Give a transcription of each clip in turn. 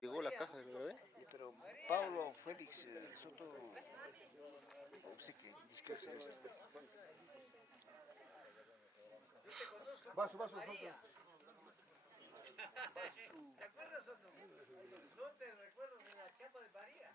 Llegó la caja del bebé. Pero Pablo Félix Soto, sí que dice que hacer esto. Vaso. ¿Te acuerdas o no? ¿No te recuerdas de la chapa de María?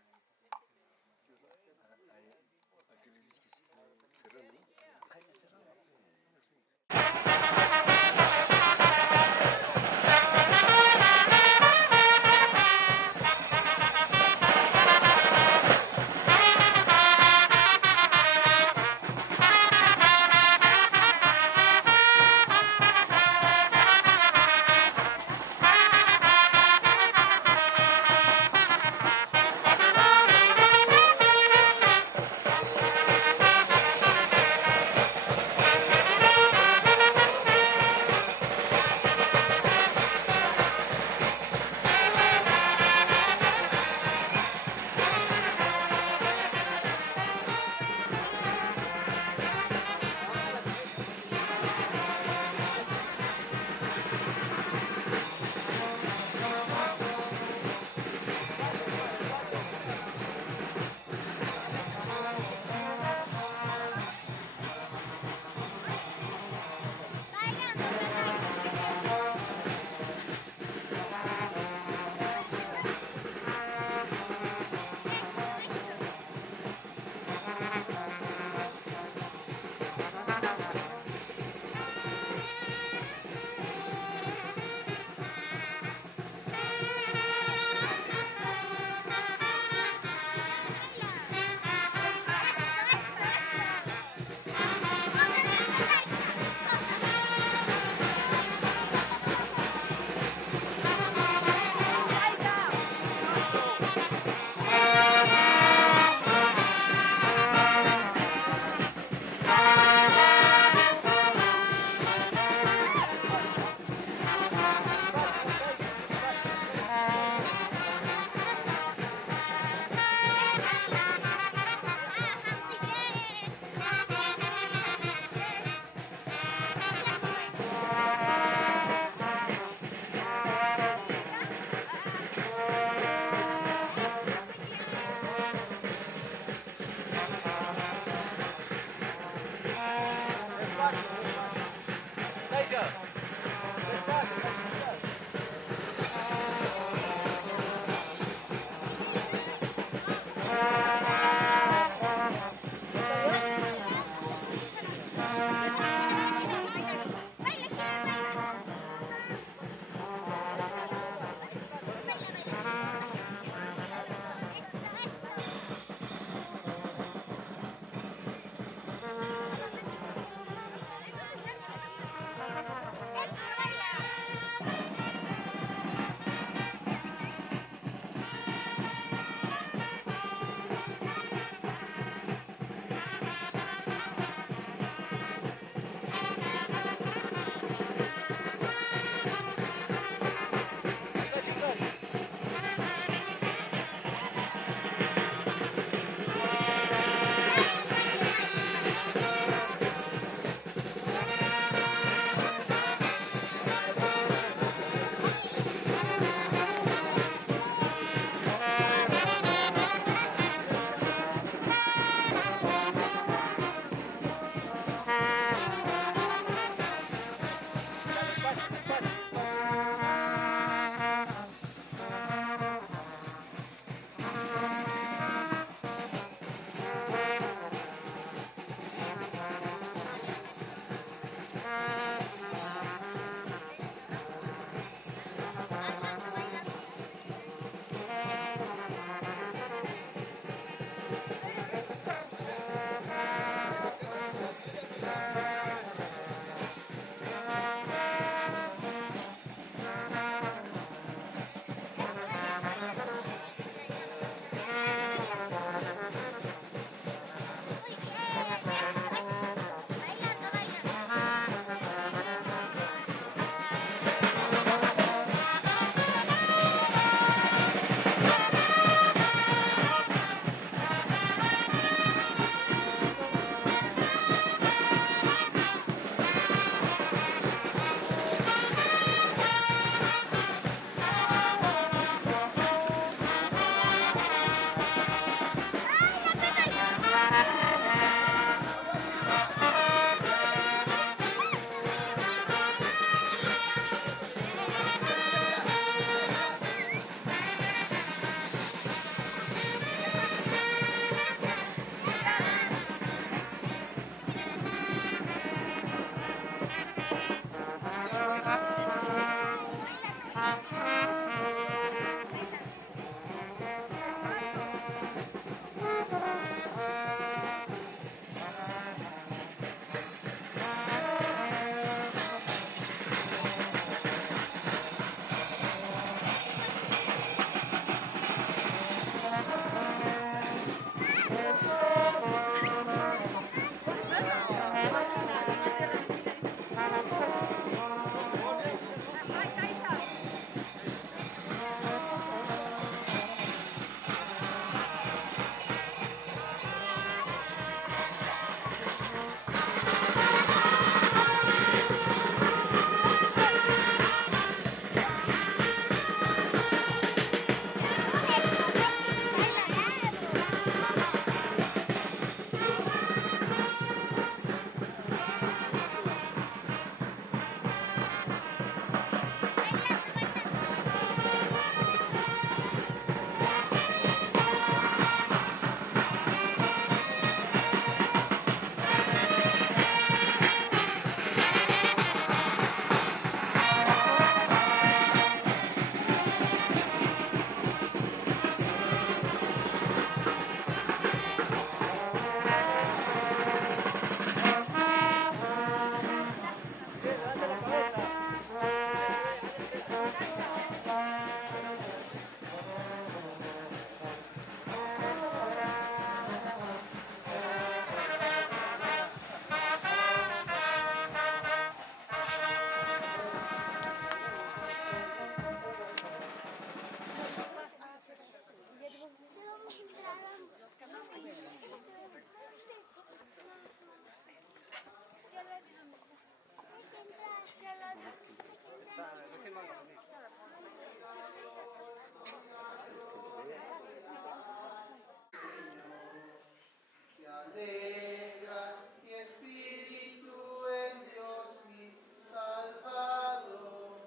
alegra mi espíritu en Dios mi Salvador.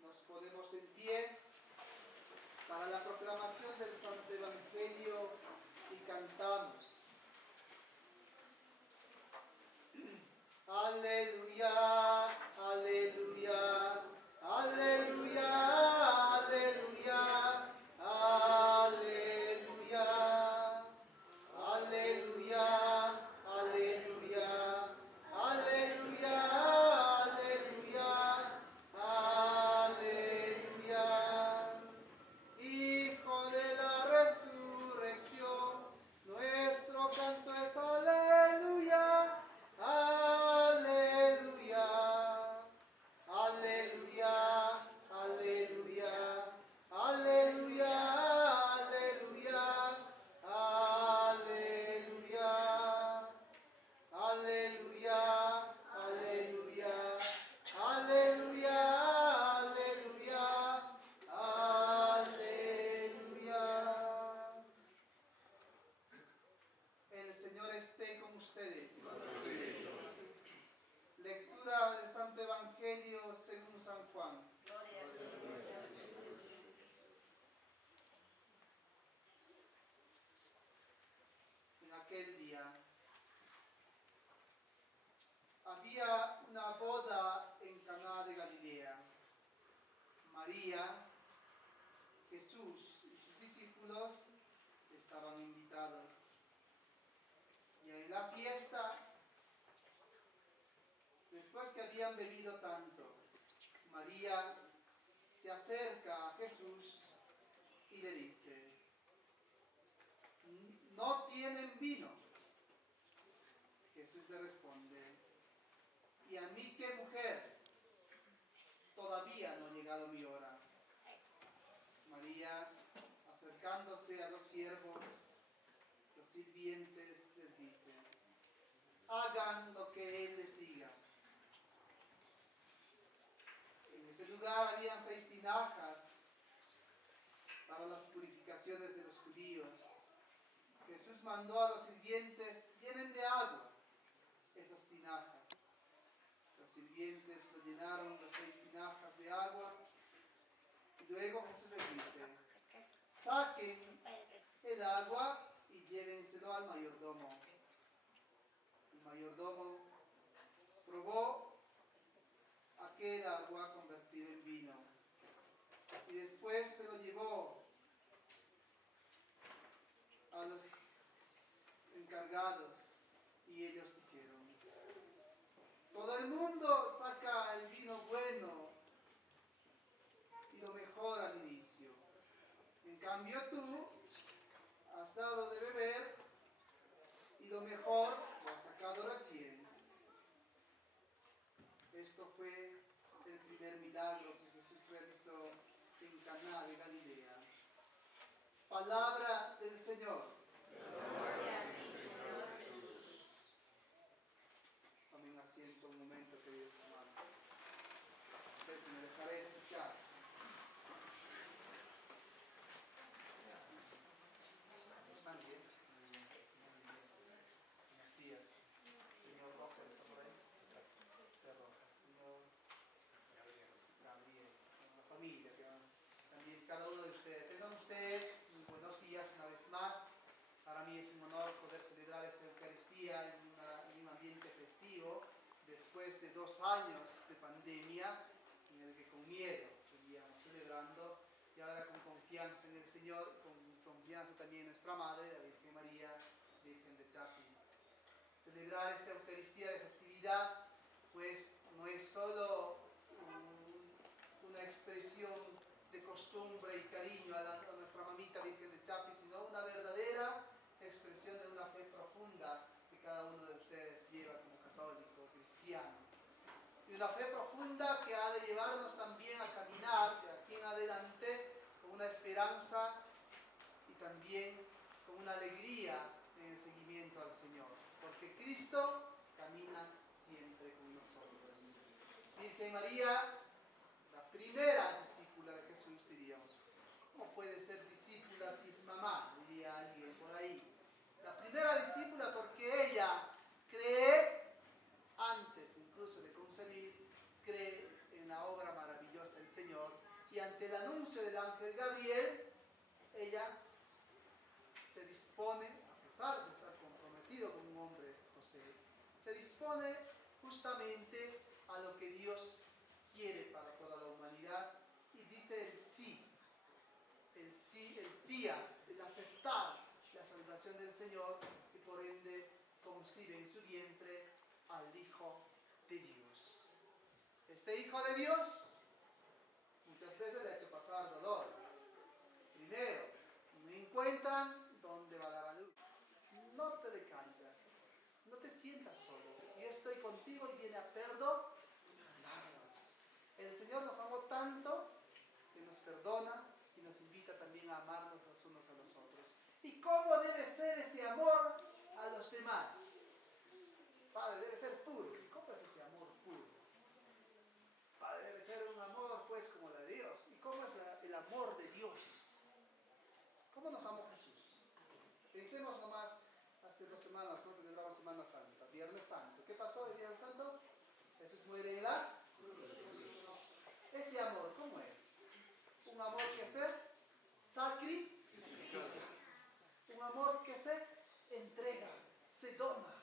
Nos ponemos en pie para la proclamación del Santo Evangelio y cantamos. Aleluya, aleluya, aleluya, aleluya, aleluya, aleluya, aleluya, aleluya, aleluya, aleluya. Hijo de la resurrección, nuestro canto es aleluya. Aleluya, aleluya, aleluya, aleluya, aleluya, aleluya, aleluya, aleluya, aleluya, aleluya, aleluya. El Señor esté con ustedes. Lectura del Santo Evangelio según San Juan. En aquel día había una boda en Caná de Galilea. María, Jesús y sus discípulos estaban invitados. Y en la fiesta, después que habían bebido tanto, María se acerca a Jesús y le dice: ¿no tienen vino? Jesús le responde: ¿y a mí qué, mujer? Todavía no ha llegado mi hora. María, acercándose a los siervos, los sirvientes, les dice: hagan lo que Él les diga. En ese lugar habían 6 tinajas para las purificaciones de los judíos. Jesús mandó a los sirvientes: llenen de agua esas tinajas. Los sirvientes lo llenaron, las 6 tinajas de agua. Y luego Jesús les dice: saquen el agua y llévenselo al mayordomo. El mayordomo probó aquel agua convertida en vino y después se lo llevó a los encargados y ellos dijeron: todo el mundo saca el vino bueno y lo mejor al inicio. En cambio tú has dado de beber y lo mejor lo has sacado recién. Esto fue el primer milagro que Jesús realizó en Caná de Galilea. Palabra del Señor. Tomen asiento un momento, queridos hermanos. Ustedes me dejaré escuchar. ¿Están bien? Buenos días. Señor Roja, ¿está por ahí? Usted Roja. Señor Gabriel. La familia, también cada uno de ustedes. Tengan ustedes muy buenos días una vez más. Para mí es un honor poder celebrar esta Eucaristía en un ambiente festivo, después de 2 años de pandemia, en el que con miedo seguíamos celebrando, y ahora con confianza en el Señor, con confianza también en nuestra Madre, la Virgen María, Virgen de Chapi. Celebrar esta Eucaristía de festividad, pues no es solo una expresión de costumbre y cariño a nuestra mamita Virgen de Chapi, sino una verdadera expresión de una fe profunda que cada uno de ustedes lleva como católico, cristiano. Y una fe profunda que ha de llevarnos también a caminar de aquí en adelante con una esperanza y también con una alegría en el seguimiento al Señor. Porque Cristo camina siempre con nosotros. Virgen María, la primera discípula de Jesús, diríamos. ¿Cómo puede ser discípula si es mamá? Diría alguien por ahí. La primera discípula porque ella cree, antes incluso de concebir, cree en la obra maravillosa del Señor. Y ante el anuncio del ángel Gabriel, ella se dispone, a pesar de estar comprometido con un hombre, José, se dispone justamente a lo que Dios quiere para toda la humanidad y dice el sí, el fiat, el aceptar la salvación del Señor y por ende concibe en su vientre al Hijo de Dios. Este Hijo de Dios muchas veces le ha hecho pasar dolores. Primero, no encuentran dónde va a dar a luz. No te decaigas, no te sientas solo. Yo estoy contigo y viene a perdonarnos. El Señor nos amó tanto que nos perdona y nos invita también a amarnos los unos a los otros. ¿Y cómo debe ser ese amor a los demás? Padre, debe ser puro. ¿Y cómo es ese amor puro? Padre, debe ser un amor pues como el de Dios. ¿Y cómo es el amor de Dios? ¿Cómo nos amó Jesús? Pensemos nomás, hace 2 semanas no celebramos Semana Santa, Viernes Santo. ¿Qué pasó el Viernes Santo? Jesús muere en la cruz. Ese amor, ¿cómo es? Un amor que se sacrifica. Un amor que se entrega, se dona.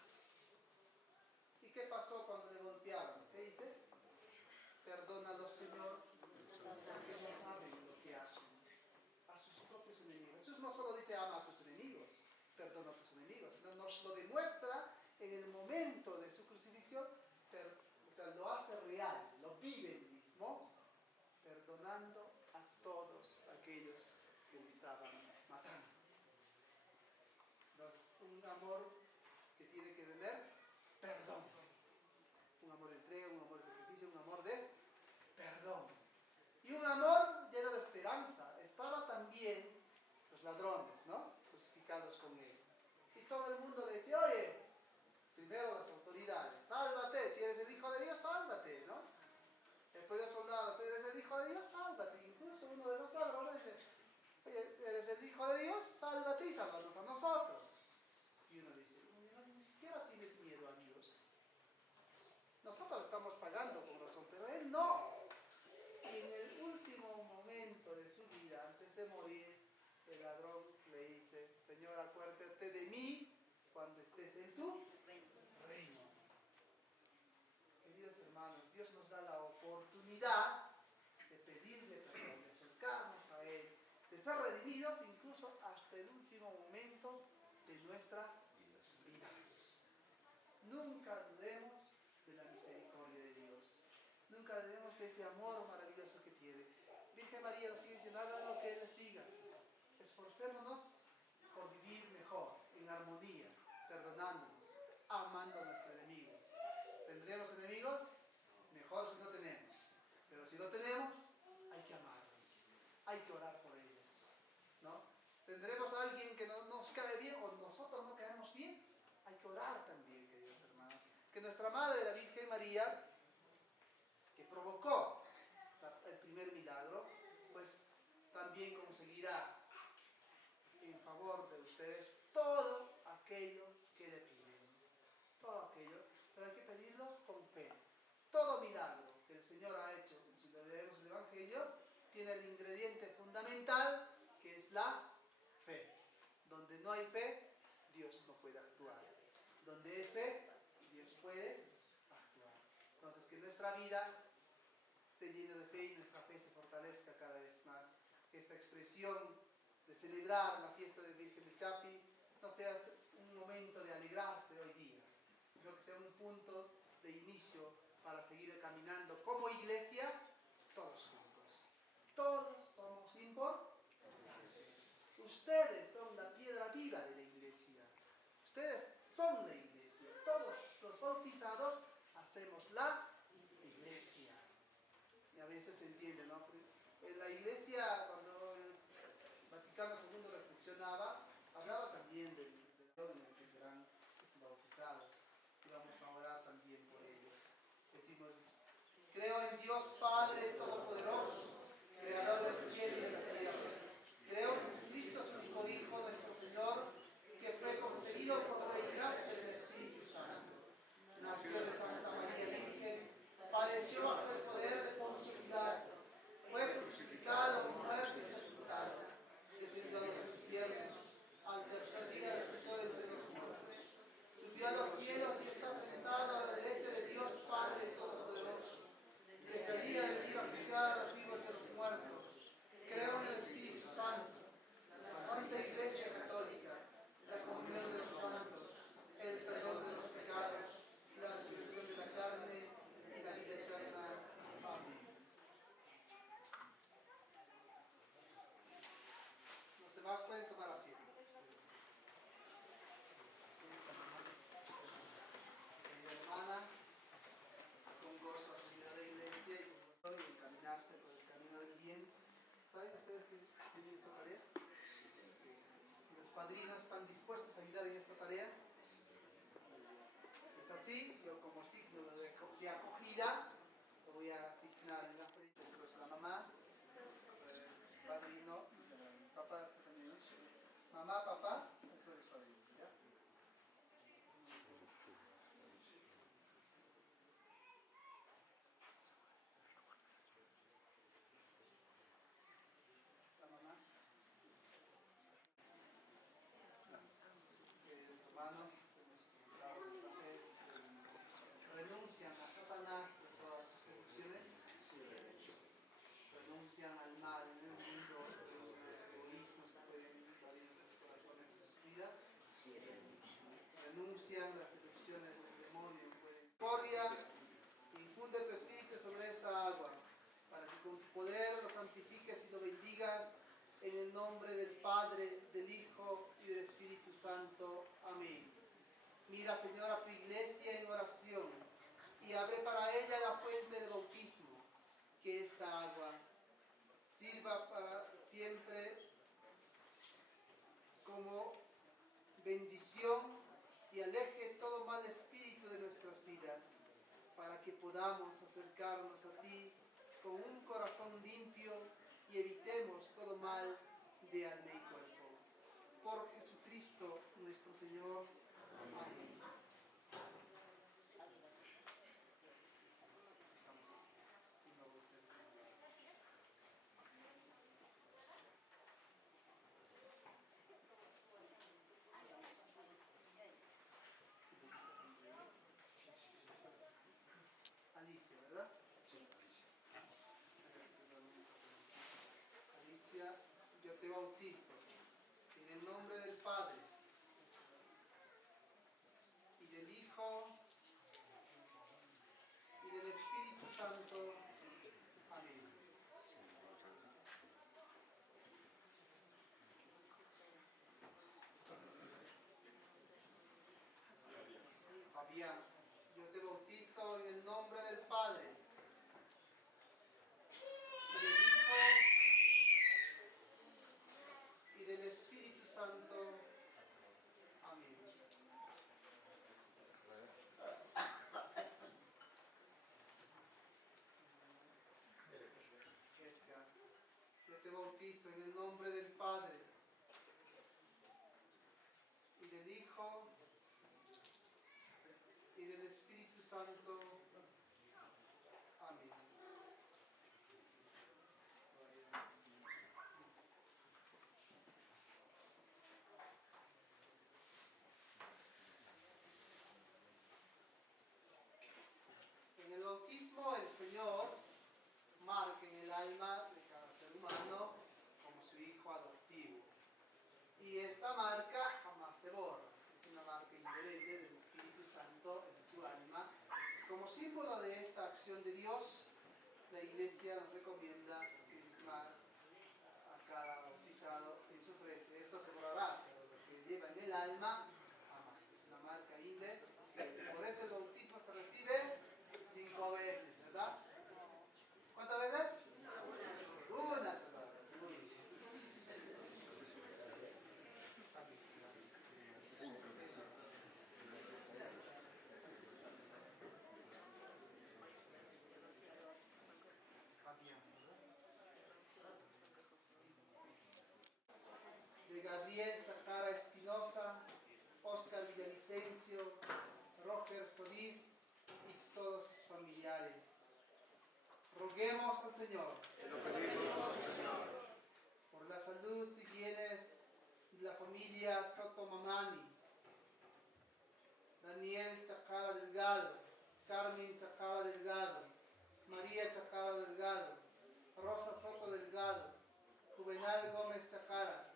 ¿Y qué pasó cuando le golpearon? ¿Qué dice? Perdónalos, Señor, porque no saben lo que hacen. A sus propios enemigos. Jesús no solo dice ama a tus enemigos, perdona a tus enemigos, sino nos lo demuestra en el momento de su crucifixión, o sea, lo hace real, lo vive él mismo, perdonando a todos aquellos que le estaban matando. Entonces, un amor que tiene que tener perdón. Un amor de entrega, un amor de sacrificio, un amor de perdón. Y un amor lleno de esperanza. Estaban también los ladrones, ¿no? Crucificados con él. Y todo el mundo le decía, oye, primero las autoridades, sálvate, si eres el Hijo de Dios, sálvate, ¿no? Después los soldados, si eres el Hijo de Dios, sálvate. Incluso uno de los ladrones dice, oye, eres el Hijo de Dios, sálvate y sálvanos a nosotros. Y uno dice, ni siquiera tienes miedo a Dios. Nosotros estamos pagando con razón, pero él no. Y en el último momento de su vida, antes de morir, el ladrón le dice, Señor, acuérdate de mí cuando estés en tu reino. Queridos hermanos, Dios nos da la oportunidad de pedirle perdón, de acercarnos a Él, de ser redimidos incluso hasta el último momento de nuestras vidas. Nunca dudemos de la misericordia de Dios. Nunca dudemos de ese amor maravilloso que tiene. Virgen María nos sigue diciendo, hagan lo que Él les diga. Esforcémonos por vivir mejor, en armonía, perdonándonos, amando a nuestro enemigo. ¿Tendremos enemigos? Mejor si no tenemos. Pero si no tenemos, hay que amarlos. Hay que orar por ellos, ¿no? ¿Tendremos a alguien que no nos cae bien o nosotros no caemos bien? Hay que orar también, queridos hermanos. Que nuestra Madre, la Virgen María, que provocó el primer milagro, pues también conseguirá en favor de ustedes todo aquello que le piden. Todo aquello, pero hay que pedirlo con fe. Todo milagro que el Señor ha hecho, si lo leemos el Evangelio, tiene el ingrediente fundamental que es la fe. Donde no hay fe, Dios no puede actuar. Donde hay fe, Dios puede actuar. Entonces, que nuestra vida esté llena de fe y nuestra fe se fortalezca cada vez más. Que esta expresión de celebrar la fiesta de Virgen de Chapi no sea un momento de alegrarse hoy día, sino que sea un punto de inicio para seguir caminando como iglesia, todos juntos. Todos somos importantes. Ustedes son la piedra viva de la iglesia. Ustedes son la iglesia. Todos los bautizados hacemos la iglesia. Y a veces se entiende, ¿no? En la iglesia, cuando el Vaticano II reflexionaba, hablaba también del en el que serán bautizados. Y vamos a orar también por ellos. Decimos, creo en Dios Padre Todopoderoso, Creador del cielo y de la tierra. Creo en Jesucristo, su único Hijo, nuestro Señor, que fue concebido denuncian las seducciones del demonio. Misericordia, infunde tu espíritu sobre esta agua, para que con tu poder lo santifiques y lo bendigas, en el nombre del Padre, del Hijo y del Espíritu Santo. Amén. Mira, Señor, a tu iglesia en oración y abre para ella la fuente del bautismo, que esta agua sirva para siempre como bendición y aleje todo mal espíritu de nuestras vidas, para que podamos acercarnos a ti con un corazón limpio y evitemos todo mal de alma y cuerpo. Por Jesucristo nuestro Señor. Amén. Alicia, ¿verdad? Alicia, yo te bautizo en el nombre del Padre y del Hijo y del Espíritu Santo. Amén. Fabián, yo te bautizo en el nombre del Padre y del Hijo y del Espíritu Santo. Amén. Edgar, yo te bautizo en el nombre del Padre y del Hijo y del Espíritu Santo. Amén. En el bautismo el Señor marca en el alma de cada ser humano como su hijo adoptivo. Y esta marca jamás se borra. Es una marca indeleble del Espíritu Santo en su alma. Como símbolo de esta acción de Dios, la Iglesia nos recomienda encimar a cada bautizado en su frente. Esto se borrará, pero lo que lleva en el alma jamás. Es una marca indeleble. Por eso el bautismo se recibe 5 veces, ¿verdad? ¿Cuántas veces? Una sola vez. Muy bien. De Gabriel Chacara Espinosa, Oscar Villavicencio, Roger Solís y todos sus familiares. Roguemos al Señor. Por la salud y bienes de la familia Soto Mamani, Daniel Chacara Delgado, Carmen Chacara Delgado, María Chacara Delgado, Rosa Soto Delgado, Juvenal Gómez Chacara,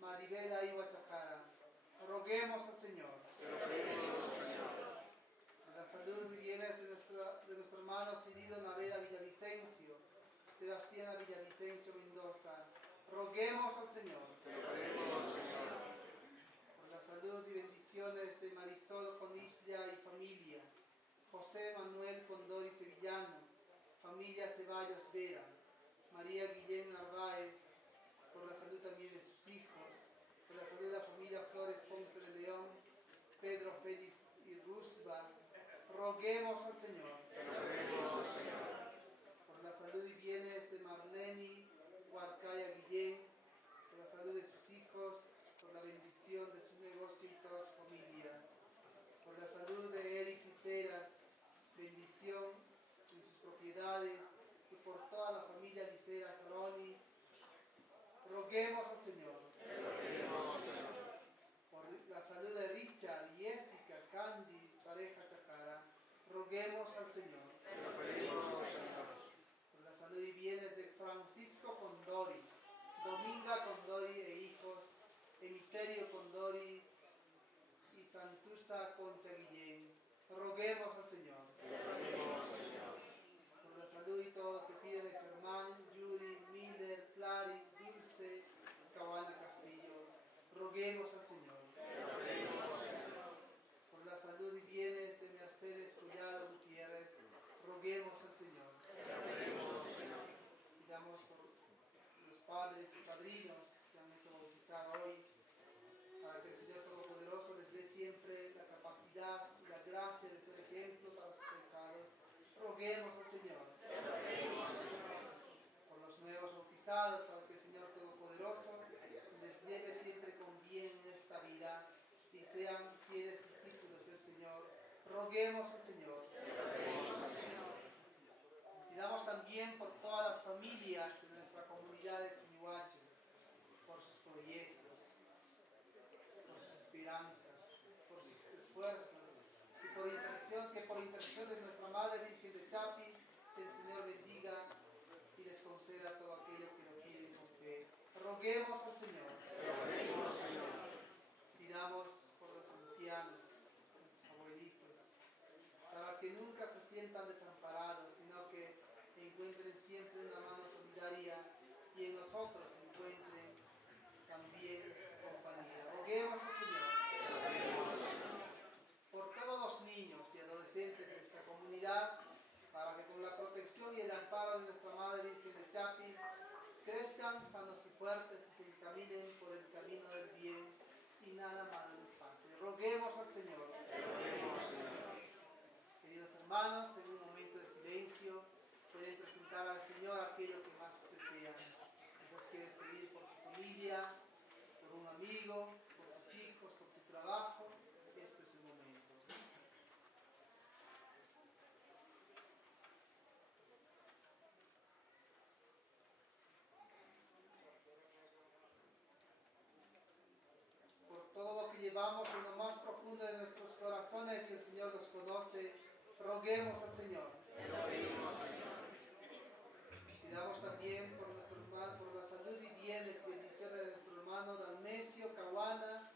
Maribel Aiwa Chacara. Roguemos al Señor. Por la salud y bienes de nuestro hermano Cirilo Naveda Villavicencio, Sebastiana Villavicencio Mendoza. Roguemos al Señor. Por la salud y bendiciones de Marisol Conilla y familia, José Manuel Condori Sevillano, familia Ceballos Vera, María Guillén Narváez, por la salud también de sus hijos, por la salud de la familia Flores Ponce de León, Pedro Félix y Rusba. Roguemos al Señor. Por la salud y bienes de Marlene Huarcaya Guillén, por la salud de sus hijos, por la bendición de su negocio y toda su familia, por la salud de Eric Liceras, bendición en sus propiedades y por toda la familia Liceras Aroni. Roguemos al Señor. Por la salud de Richard, Jessica, Candy, pareja Chacara. Roguemos al Señor. Por la salud y bienes de Francisco Condori, Dominga Condori e hijos, Emiterio Condori y Santus Ilsa Concha Guillén. Roguemos al Señor. Por la salud y todo que piden Germán, Yuri, Miller, Clary, Dulce, Cabana Castillo. Roguemos al Señor. Por la salud y bienes de Mercedes Collado Gutiérrez. Roguemos al Señor. Pidamos por los padres y padrinos que han hecho bautizar hoy, para que el Señor Todopoderoso les dé siempre la capacidad y la gracia de ser ejemplo para sus pecados. Roguemos al Señor. Por los nuevos bautizados, para que el Señor Todopoderoso les lleve siempre con bien en esta vida y sean fieles discípulos del Señor. Roguemos al Señor. Pidamos también por todas las familias de nuestra comunidad de Chunihuache, por sus proyectos, por sus esperanzas, por sus esfuerzos, y por intercesión de nuestra Madre Virgen de Chapi, que el Señor bendiga y les conceda todo aquello que lo piden con fe. Roguemos al Señor. Pidamos por los ancianos, nuestros abuelitos, para que nunca se sientan desamparados, sino que encuentren siempre una mano solidaria y en nosotros encuentren también compañía. Roguemos al Señor. Por todos los niños y adolescentes de esta comunidad, para que con la protección y el amparo de nuestra Madre Virgen de Chapi crezcan sanos y fuertes y se encaminen por el camino del bien y nada malo les pase. Roguemos al Señor. Queridos hermanos, en un momento de silencio pueden presentar al Señor aquello que más desean. Quizás quieres pedir por tu familia, por un amigo, por tus hijos, por tu trabajo. Este es el momento. Por todo lo que llevamos en lo más profundo de nuestros corazones y el Señor los conoce, roguemos al Señor. Pidamos también por nuestro hermano, por la salud y bienes, bendiciones de nuestro hermano Dalmesio, Caguana,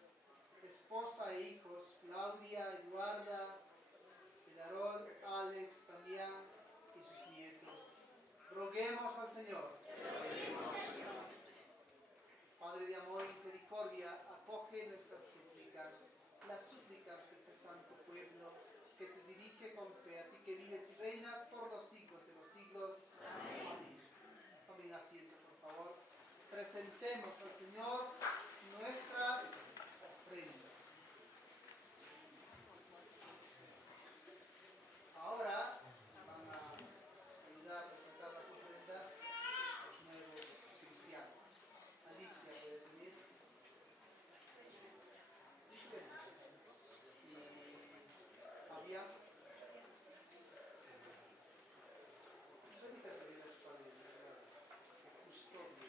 esposa e hijos, Claudia, Eduarda, Elarol, Alex, Damián y sus nietos. Roguemos al Señor. Padre de amor y misericordia, acoge nuestras súplicas, las súplicas de tu santo pueblo, que te dirige con fe, a ti que vives y reinas por los siglos de los siglos. Amén. Tomen asiento, por favor. Presentemos al Señor nuestras ofrendas. Ahora van a ayudar a presentar las ofrendas los nuevos cristianos. Alicia, ¿puedes venir? Y Fabián. Venite a servir a tu padre, que custodio.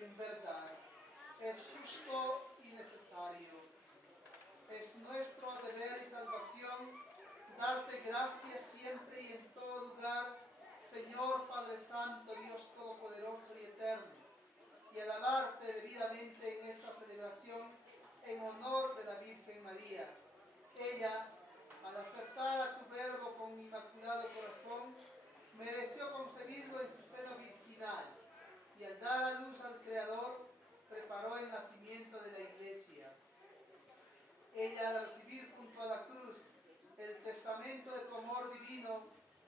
En verdad, es justo y necesario. Es nuestro deber y salvación darte gracias siempre y en todo lugar, Señor Padre Santo, Dios Todopoderoso y Eterno, y alabarte debidamente en esta celebración en honor de la Virgen María. Ella, al aceptar a tu verbo con inmaculado corazón, mereció concebirlo en su seno virginal, y al dar a luz al Creador, preparó el nacimiento de la Iglesia. Ella, al recibir junto a la cruz el testamento de tu amor divino,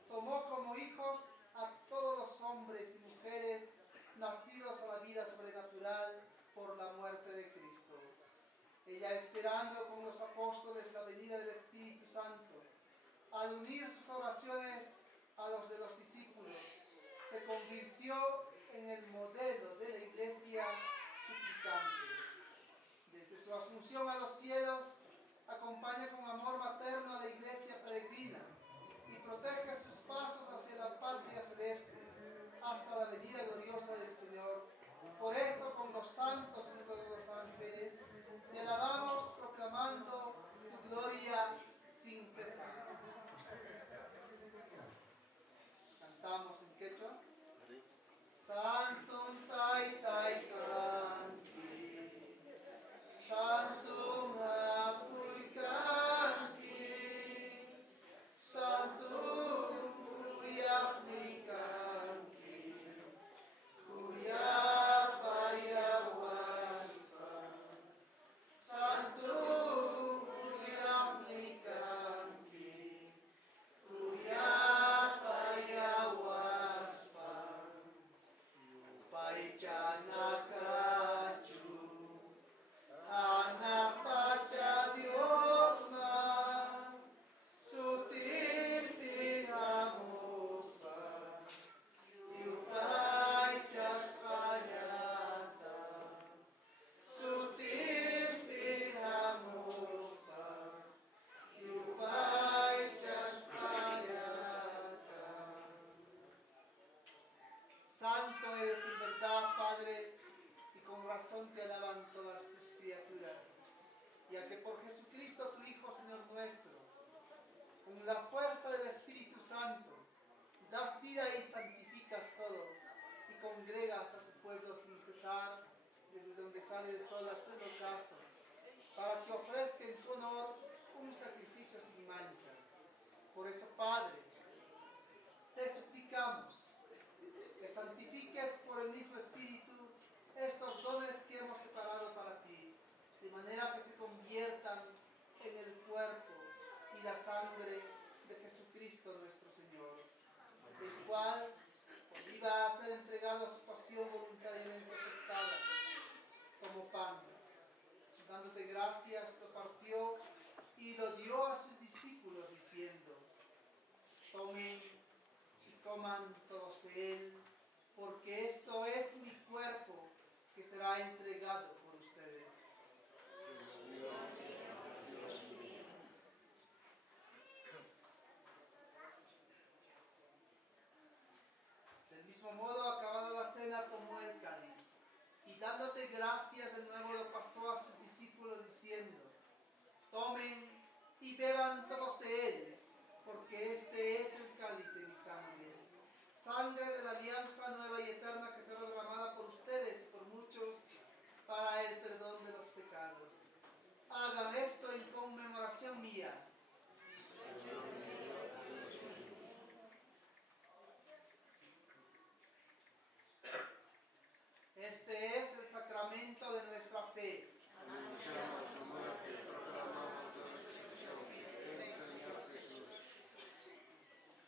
tomó como hijos a todos los hombres y mujeres nacidos a la vida sobrenatural por la muerte de Cristo. Ella, esperando con los apóstoles la venida del Espíritu Santo, al unir sus oraciones a los de los discípulos, se convirtió en el modelo de la Iglesia suplicante. Desde su asunción a los cielos, acompaña con amor materno a la Iglesia peregrina y protege sus pasos quechua. Santum taitai kanki, Santum apui kanki, Santum kuyakni kanki, kuyapayawaspa, Santum kuyakni kanki, kuyapayawaspa, Paichanakachu, anak pacha Dios na, sutimpi hamufa, yupaichas panyata, sutimpi hamufa, yupaichas panyata. Santo eres en verdad, Padre, y con razón te alaban todas tus criaturas, ya que por Jesucristo, tu Hijo, Señor nuestro, con la fuerza del Espíritu Santo, das vida y santificas todo, y congregas a tu pueblo sin cesar, desde donde sale el sol hasta el ocaso, para que ofrezca en tu honor un sacrificio sin mancha. Por eso, Padre, te suplicamos que santifiques por el mismo Espíritu estos dones que hemos separado para ti, de manera que se conviertan en el cuerpo y la sangre de Jesucristo nuestro Señor, el cual iba a ser entregado a su pasión voluntariamente aceptada como pan. Dándote gracias, lo partió y lo dio a sus discípulos diciendo: tomen y coman todos de él, porque esto es mi cuerpo que será entregado por ustedes. Del mismo modo, acabada la cena, tomó el cáliz y dándote gracias de nuevo lo pasó a sus discípulos diciendo: tomen y beban todos de él, porque este es el cáliz de mi sangre, sangre de la alianza nueva y eterna que será derramada por ustedes y por muchos para el perdón de los pecados. Hagan esto en conmemoración mía. Este es el sacramento de nuestra fe.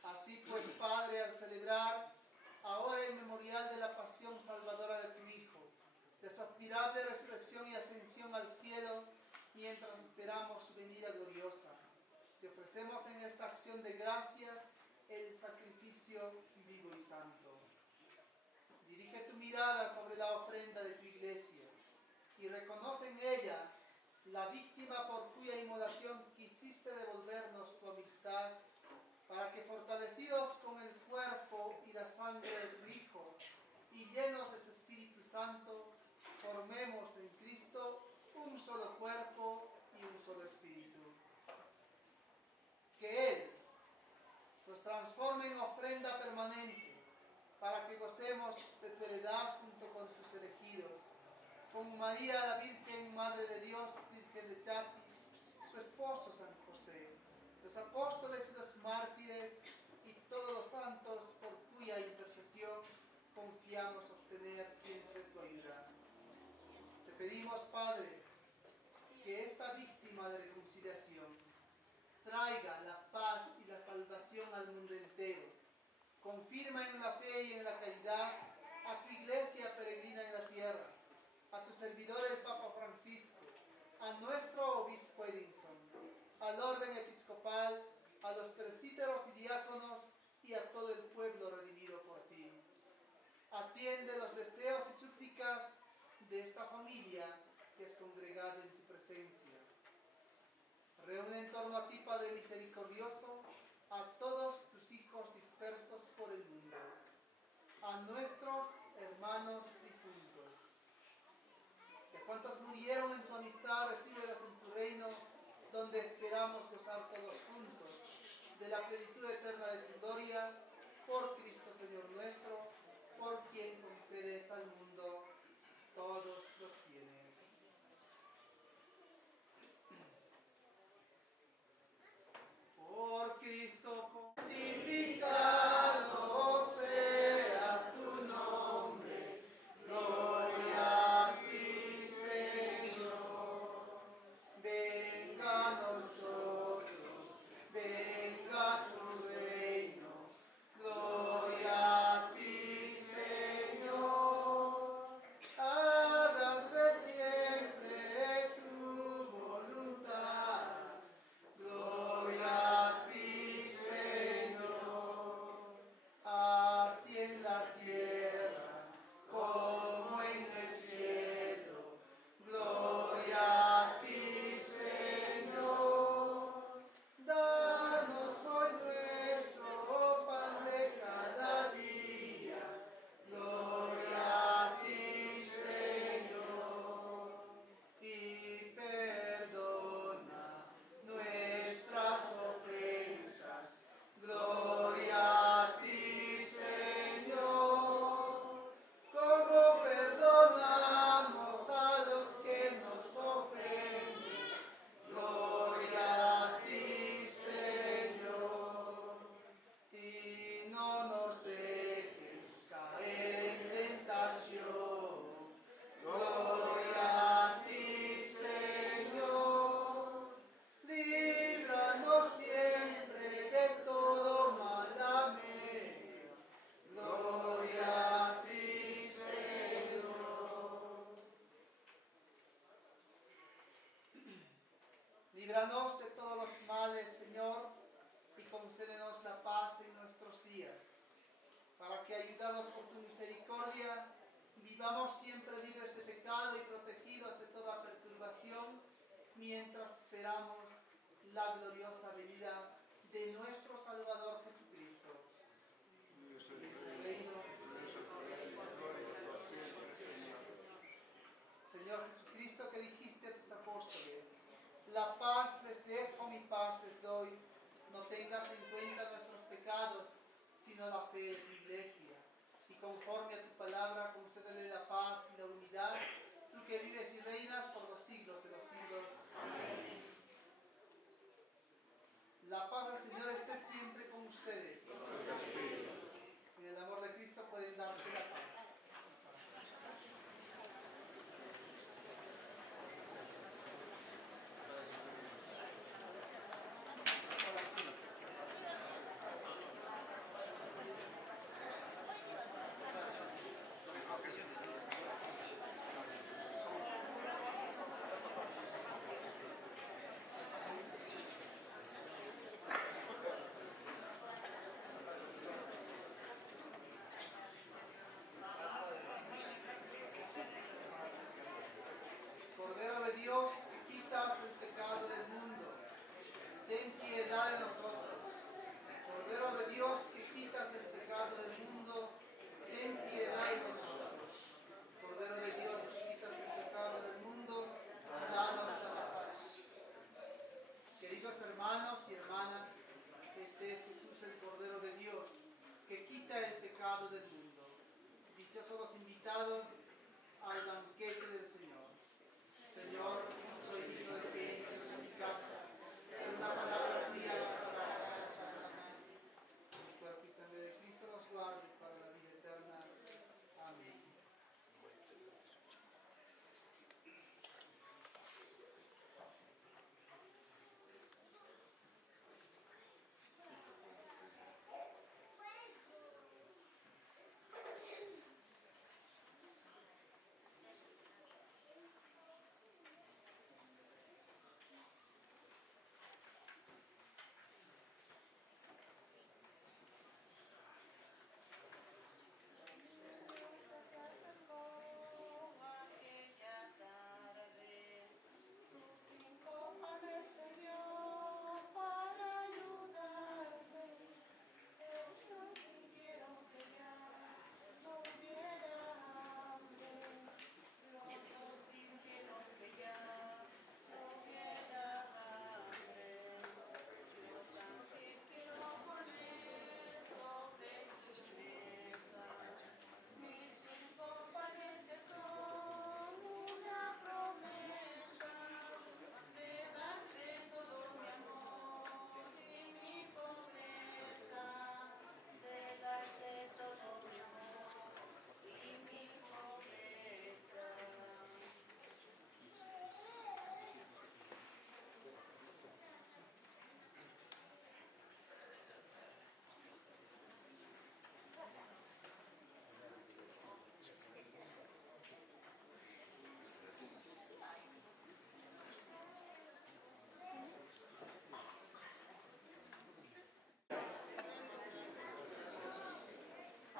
Así pues, Padre, al celebrar ahora el memorial de la pasión salvadora de tu Hijo, de su admirable resurrección y ascensión al cielo, mientras esperamos su venida gloriosa, te ofrecemos en esta acción de gracias el sacrificio vivo y santo. Dirige tu mirada sobre la ofrenda de tu iglesia y reconoce en ella la víctima por cuya inmolación quisiste devolvernos tu amistad, para que fortalecidos con el cuerpo y la sangre de tu Hijo y llenos de su Espíritu Santo, formemos en Cristo un solo cuerpo y un solo espíritu. Que Él nos transforme en ofrenda permanente, para que gocemos de tu heredad junto con tus elegidos, con María la Virgen, Madre de Dios, Virgen de Chasis, su esposo San José, los apóstoles y los mártires y todos los santos, por cuya intercesión confiamos obtener siempre tu ayuda. Te pedimos, Padre, que esta víctima de reconciliación traiga la paz y la salvación al mundo entero. Confirma en la fe y en la caridad a tu iglesia peregrina en la tierra, a tu servidor el Papa Francisco, a nuestro obispo Edinson, al orden episcopal, a los presbíteros y diáconos y a todo el pueblo redimido por ti. Atiende los deseos y súplicas de esta familia que es congregada en tu presencia. Reúne en torno a ti, Padre misericordioso, a todos tus hijos dispersos por el mundo, a nuestros hermanos difuntos. Y a cuantos murieron en tu amistad, recíbelos en tu reino, donde esperamos gozar todos juntos de la plenitud eterna de tu gloria, por Cristo Señor nuestro. líbranos por tu misericordia, vivamos siempre libres de pecado y protegidos de toda perturbación, mientras esperamos la gloriosa venida de nuestro Salvador Jesucristo. Señor Jesucristo, que dijiste a tus apóstoles, la paz les dejo, mi paz les doy, no tengas en cuenta nuestros pecados, sino la fe de tu iglesia. Y conforme a tu palabra, concédele la paz y la unidad, tú que vives y reinas por los siglos de los siglos. Amén. La paz del Señor esté siempre con ustedes. En el amor de Cristo pueden darse la paz. Cordero de Dios, que quitas el pecado del mundo, ten piedad de nosotros. Cordero de Dios, que quitas el pecado del mundo, ten piedad de nosotros. Cordero de Dios, que quitas el pecado del mundo, danos la paz. Queridos hermanos y hermanas, este es Jesús, el Cordero de Dios, que quita el pecado del mundo. Dichosos los invitados al banquete del Señor. Señor, no soy digno de que entres en mi casa, pero una palabra mía bastará. El cuerpo y sangre de Cristo nos guarde para la vida eterna. Amén.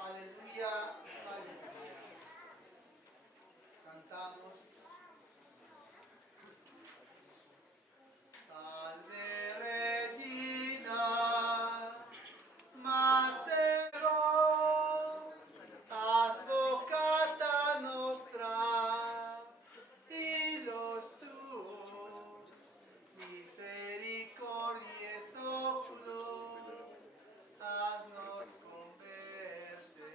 Aleluya, aleluya. Cantamos. Salve Regina, Mater, advocata nostra, hilos tuos, misericordiae oculos, haznos converte.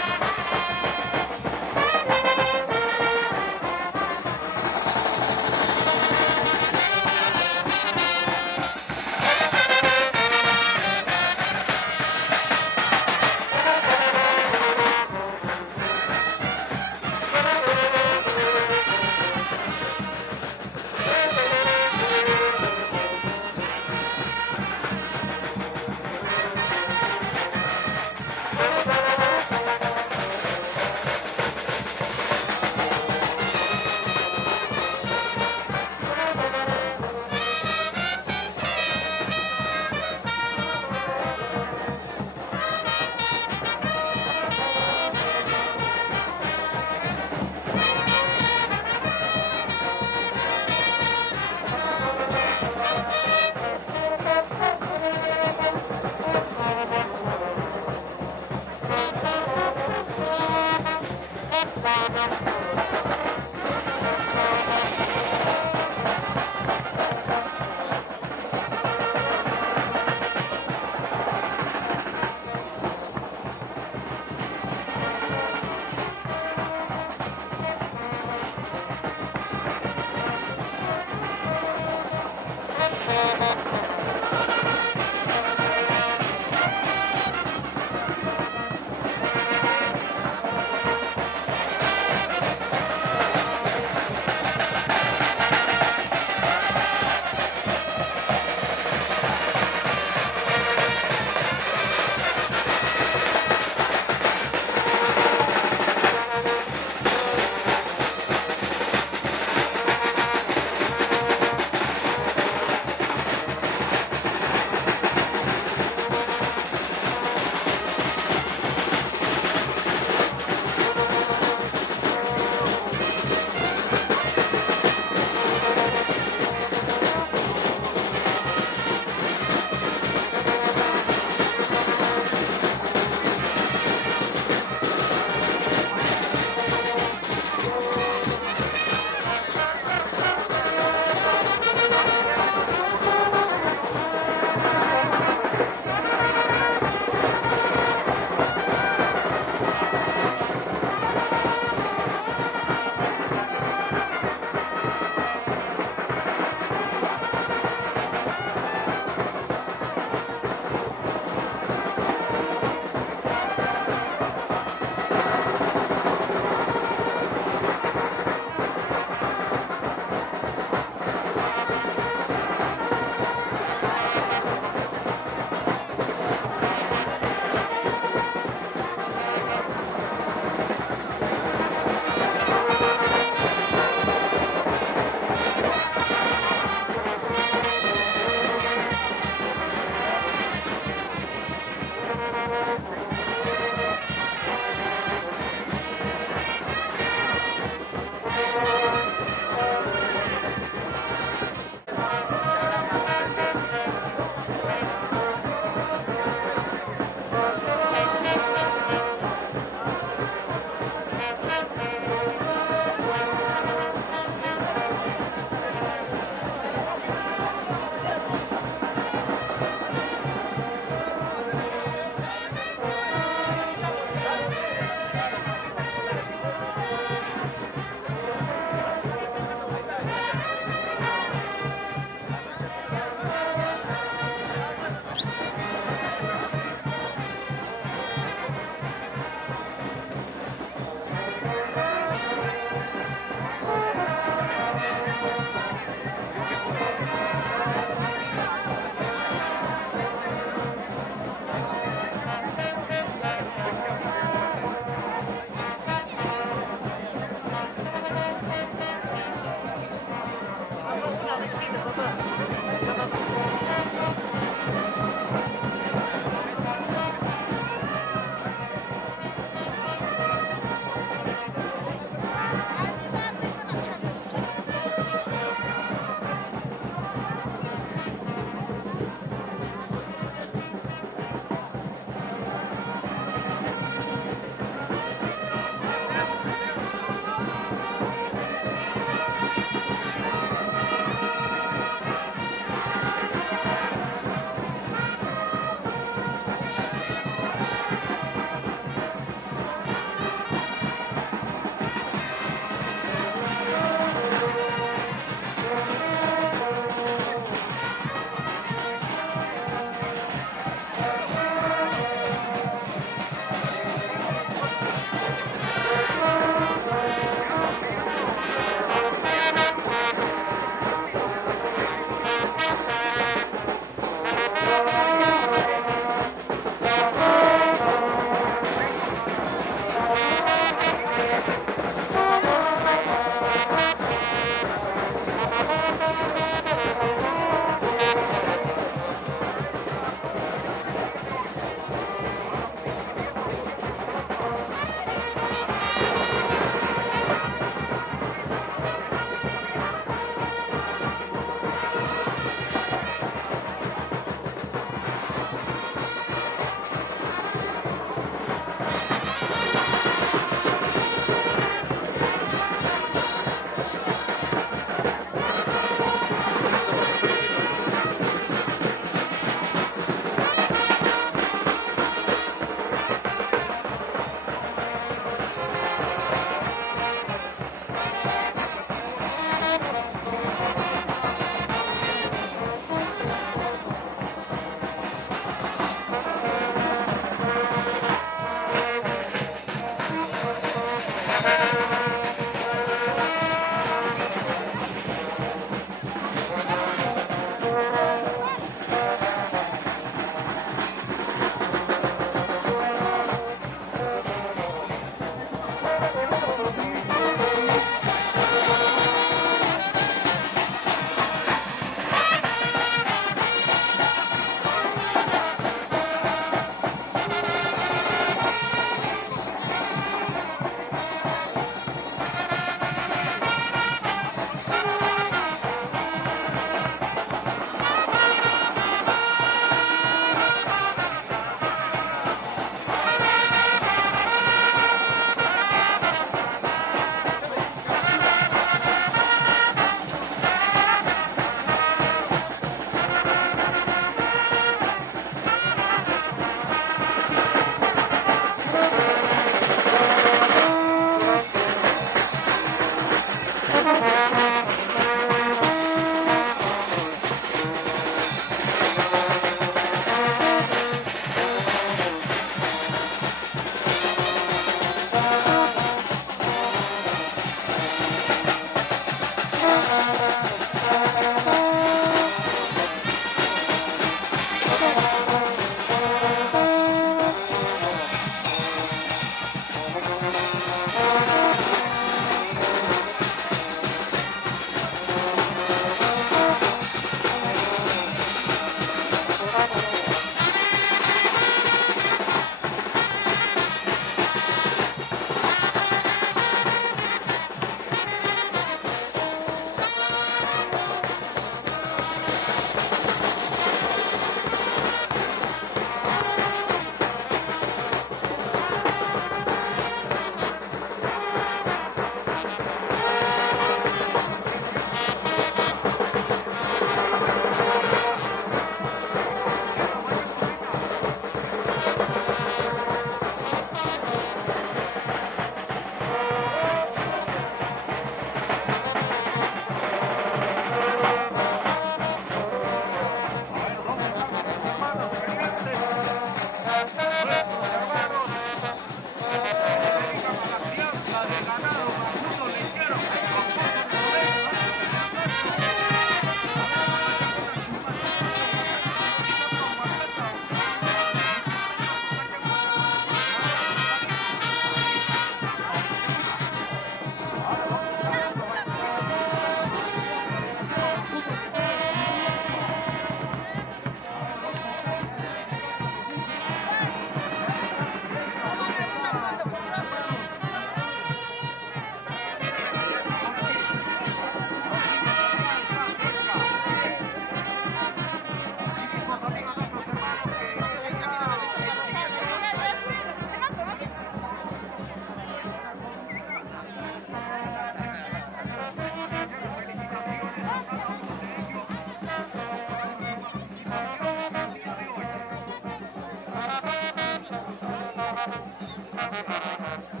Gracias.